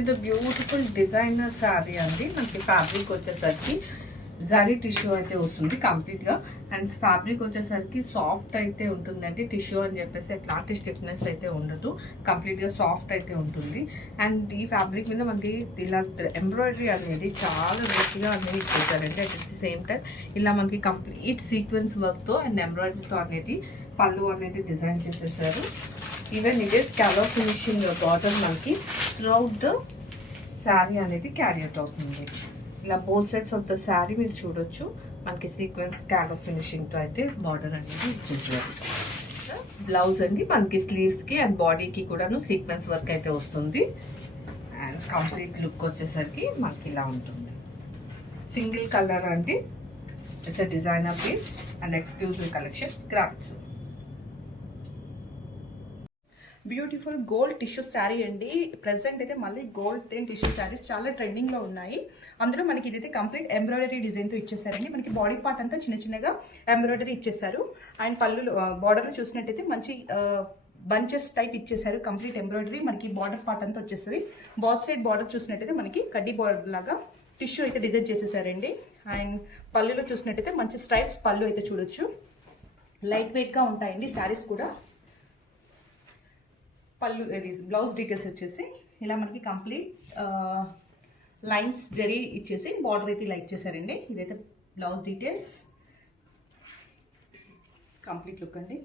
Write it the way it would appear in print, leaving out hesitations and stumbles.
ఇది beautiful designer sari అండి. మనకి ఫ్యాబ్రిక్ వచ్చేసరికి జరీ టిష్యూ అయితే వస్తుంది కంప్లీట్గా. అండ్ ఫ్యాబ్రిక్ వచ్చేసరికి సాఫ్ట్ అయితే ఉంటుందండి. టిష్యూ అని చెప్పేసి ఎట్లాంటి స్టిఫ్నెస్ అయితే ఉండదు, కంప్లీట్గా సాఫ్ట్ అయితే ఉంటుంది. అండ్ ఈ ఫ్యాబ్రిక్ మీద మనకి ఇలా ఎంబ్రాయిడరీ అనేది చాలా రిచ్గా అనేది ఇచ్చేసారండి. అట్ ది సేమ్ టైం ఇలా మనకి కంప్లీట్ సీక్వెన్స్ వర్క్తో అండ్ ఎంబ్రాయిడరీతో అనేది పళ్ళు అనేది డిజైన్ చేసేసారు. ఈవెన్ ఇదే స్కాలప్ ఫినిషింగ్ బార్డర్ మనకి త్రూఅవుట్ ద శారీ అనేది క్యారీ అవుట్ అవుతుంది. ఇలా both sides of the sari మీరు చూడొచ్చు, మనకి సీక్వెన్స్ స్కాలప్ ఫినిషింగ్తో అయితే బార్డర్ అనేది ఇచ్చేసారు. బ్లౌజ్ అండి మనకి స్లీవ్స్కి అండ్ బాడీకి కూడాను సీక్వెన్స్ వర్క్ అయితే వస్తుంది. అండ్ కంప్లీట్ లుక్ వచ్చేసరికి మనకి ఇలా ఉంటుంది. సింగిల్ కలర్ అండి. It's a designer piece and exclusive collection crafts. Beautiful gold tissue sari అండి. ప్రెసెంట్ అయితే మళ్ళీ గోల్డ్ టిష్యూ శారీస్ చాలా ట్రెండింగ్లో ఉన్నాయి. అందులో మనకి ఇదైతే కంప్లీట్ ఎంబ్రాయిడరీ డిజైన్తో ఇచ్చేసారండి. మనకి బాడీ పార్ట్ అంతా చిన్న చిన్నగా ఎంబ్రాయిడరీ ఇచ్చేసారు. అండ్ పళ్ళు బార్డర్లో చూసినట్టయితే మంచి బంచెస్ టైప్ ఇచ్చేసారు. కంప్లీట్ ఎంబ్రాయిడరీ మనకి బార్డర్ పార్ట్ అంతా వచ్చేస్తుంది. బాత్ సైడ్ బార్డర్ చూసినట్టయితే మనకి కడ్డీ బార్డర్ లాగా టిష్యూ అయితే డిజైన్ చేసేసారండి. అండ్ పళ్ళులో చూసినట్టయితే మంచి స్ట్రైప్స్ పళ్ళు అయితే చూడొచ్చు. లైట్ వెయిట్గా ఉంటాయండి శారీస్ కూడా. పళ్ళు ఇది బ్లౌజ్ డీటెయిల్స్ వచ్చేసి ఇలా మనకి కంప్లీట్ లైన్స్ జరీ ఇచ్చేసి బార్డర్ అయితే ఇలా ఇచ్చేసారండి. ఇదైతే బ్లౌజ్ డీటెయిల్స్, కంప్లీట్ లుక్ అండి.